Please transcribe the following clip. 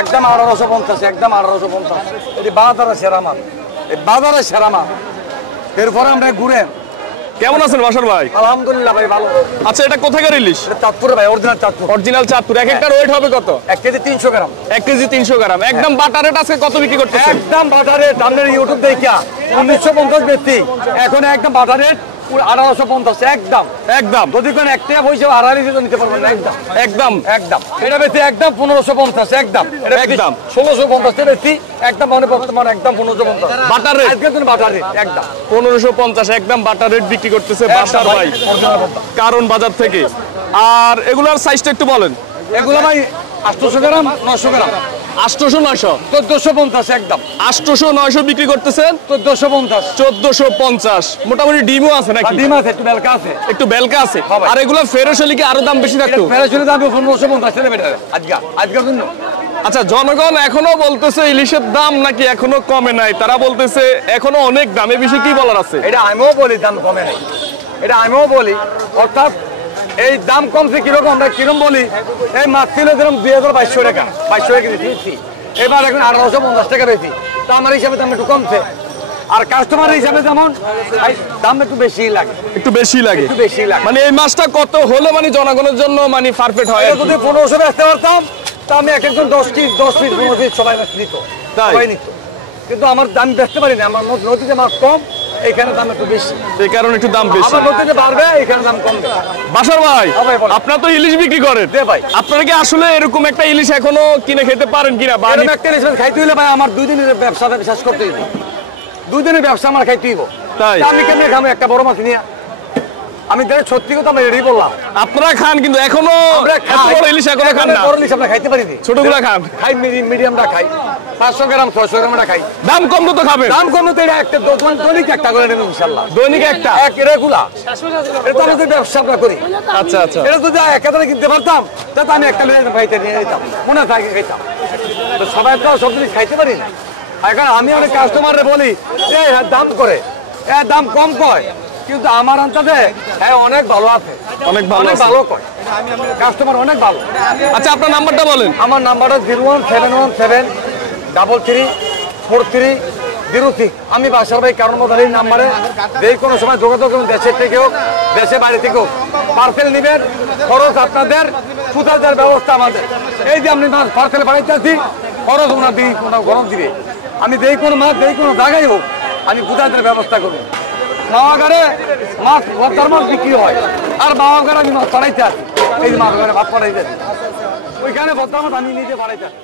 একদম 1850, একদম 1850। এটি বাজারের সেরা মাল, এই বাজারের সেরা মাল। এরপরে আমরা ঘুরে। কেমন আছেন বাশার ভাই? আলহামদুলিল্লাহ ভাই ভালো। আচ্ছা, এটা কোথাকার ইলিশ? এটা চাঁদপুরে ভাই, অরিজিনাল চাঁদপুর। অরিজিনাল চাঁদপুর। এক একটা ওয়েট হবে কত? 1 কেজি 300 গ্রাম। 1 কেজি 300 গ্রাম। একদম বাটার রেট আজকে কত বিক্রি করতেছেন? একদম বাটার রেট। আপনার ইউটিউব দেখিয়া 1950 বেচছি, এখন একদম বাটার রেট 1850 একদম। একদম যদি কোন একটা পয়সা হারালি নিতে পারবেন না, একদম একদম একদম। এটা বেশি একদম 1550 একদম। এটা একদম 1650 বেশি একদম, মানে বর্তমান একদম 1550 বাটার রেট। আজকে তো বাটার রেট একদম 1550 একদম বাটার রেট বিক্রি করতেছে বাশার ভাই কারণ বাজার থেকে। আর এগুলার সাইজটা একটু বলেন। এগুলো ভাই 800 গ্রাম 900 গ্রাম। 800 900 1450 একদম। 800 900 বিক্রি করতেছেন 1450 1450। মোটামুটি ডিমও আছে নাকি? ডিম আছে, একটু বেলকা আছে, একটু বেলকা আছে। হ্যাঁ ভাই। আর এগুলো ফেরস হলে কি আরো দাম বেশি থাকতো? ফেরাসুলি দাম 1550 টাকা বেটার আজকের জন্য। আচ্ছা, জনগণ এখনো বলতেছে ইলিশের দাম নাকি এখনো কমে নাই, তারা বলতেছে এখনো অনেক দাম। এই বিষয়ে কি বলার আছে? এটা আমিও বলি দাম কমে নাই, এটা আমিও বলি। অর্থাৎ এই দাম কমছে কিরকম, আমরা কিরকম বলি, এই মাছ কিলো যেরকম 2200 টাকা 2200 টাকা দিচ্ছি, এবার এখন 1850 টাকা বেশি। তো আমার হিসাবে দাম একটু কমছে, আর কাস্টমার হিসাবে যেমন দাম একটু বেশি লাগে, একটু বেশি লাগে, একটু বেশি লাগে। মানে এই মাছটা কত হলে মানে জনগণের জন্য মানে পারফেক্ট হয়? যদি 1500 বেচতে পারতাম তা আমি এক একজন 10 পিস 15 পিস সবাই নিত, সবাই নিত। কিন্তু আমার দাম বেচতে পারি না, আমার নদীতে মাছ কম, এখানে দাম একটু বেশি, এই কারণে একটু দাম বেশি। আমার নদীতে বাড়বে, এখানে দাম কমবে। বাশার ভাই, ভাই বলেন। আপনারা তো ইলিশ বিক্রি করেন, দে ভাই। আপনারা কি আসলে এরকম একটা ইলিশ এখনো কিনে খেতে পারেন কিনা? এরকম একটা ইলিশ মাছ খাইতে হইলে ভাই আমার 2 দিনের ব্যবসা শেষ করতে হইবে, 2 দিনের ব্যবসা আমার খাইতে হইব। তাই আমি কেমনে খাবো একটা বড় মাছ নিয়ে? আমি সত্যি কথা আমি রেডি বললাম। আপনারা খান কিন্তু এখনো এত বড় ইলিশ এখনো খান না? বড় ইলিশ আমরা খাইতে পারি না, ছোটগুলা খান। খাই মিডিয়ামটা খাই, 500 গ্রাম 600 গ্রাম খাই। দাম কম তো খাবেন? দাম কম তো এটা একটা দৈনিক একটা করে নেব ইনশাআল্লাহ, দৈনিক একটা এক রেগুলার। এটা আমাদের ব্যবসা আমরা করি। আচ্ছা আচ্ছা, এটা যদি একাধারে কিনতে পারতাম তাহলে আমি একটা লয়ে খাইতে নিয়ে যেতাম, মনে থাকে খাইতাম। তো সবাই তো সব জিনিস খাইতে পারি না। এখন আমি অনেক কাস্টমাররে বলি যে দাম করে, দাম কম কয়, কিন্তু আমার আন্দাজে অনেক ভালো আছে, অনেক ভালো আছে। ভালো কয়, কাস্টমার অনেক ভালো। আচ্ছা, আপনার নাম্বারটা বলেন। আমার নাম্বারটা 01717334306। আমি বাসার ভাই কারণ মতো এই নাম্বারে যে কোনো সময় যোগাযোগ করুন, দেশের থেকে হোক দেশে বাড়ি থেকে হোক। পার্সেল নেবেন, খরচ আপনাদের, সুতাদের ব্যবস্থা আমাদের। এই যে আপনি মাছ পার্সেল বাড়াইতে আসি, খরচ ওনার দিই, ওনার গরম দিবে। আমি যেই কোনো মাছ যেই কোনো জায়গায় হোক আমি সুতাদের ব্যবস্থা করি। বাবাগারে মাছ ভর্তার মাছ বিক্রি হয়, আর বাবাগারে আমি মাছ পাড়াইতে আসি, এই যে মাছ ভাত পাড়াইতে আসি, ওইখানে ভর্তার মাছ আমি নিজে পাড়াইতে আসি।